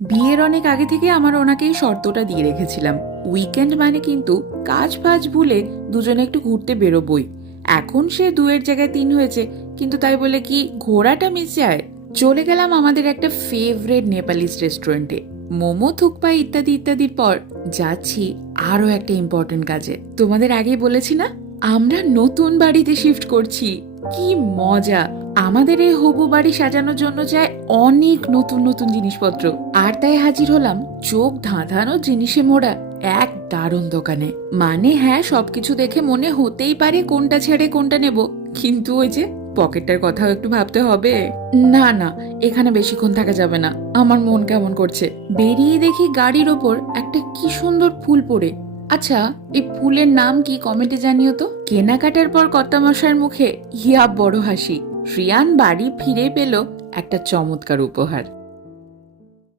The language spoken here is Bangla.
বিয়ের অনেক আগে থেকে আমার ওনাকে এই শর্তটা দিয়ে রেখেছিলাম, উইকেন্ড মানে কিন্তু কাজ ফাজ ভুলে দুজনে একটু ঘুরতে বেরোবই। এখন সে দুয়ের জায়গায় তিন হয়েছে, কিন্তু তাই বলে কি ঘোরাটা মিস যায়? চলে গেলাম আমাদের একটা ফেভারেট নেপালিস রেস্টুরেন্টে। মোমো, থুকপা ইত্যাদি ইত্যাদির পর যাচ্ছি আরো একটা ইম্পর্টেন্ট কাজে। তোমাদের আগেই বলেছি না, আমরা নতুন বাড়িতে শিফট করছি। কি মজা! আমাদের এই হবু বাড়ি সাজানোর জন্য চাই অনেক নতুন নতুন জিনিসপত্র, আর তাই হাজির হলাম চোখ ধাঁধানো জিনিসে মোড়া এক দারুণ দোকানে। মানে হ্যাঁ, সবকিছু দেখে মনে হতেই পারে কোনটা ছেড়ে কোনটা নেব, কিন্তু ওই যে পকেটটার কথাও একটু ভাবতে হবে। না না, এখানে বেশিক্ষণ থাকা যাবে না, আমার মন কেমন করছে। বেরিয়ে দেখি গাড়ির ওপর একটা কি সুন্দর ফুল পড়ে। আচ্ছা, এই ফুলের নাম কি কমেন্টে জানিও তো। কেনাকাটার পর কর্তামশাইয়ের মুখে হিয়া বড় হাসি। শ্রিয়ান বাড়ি ফিরে পেল একটা চমৎকার উপহার।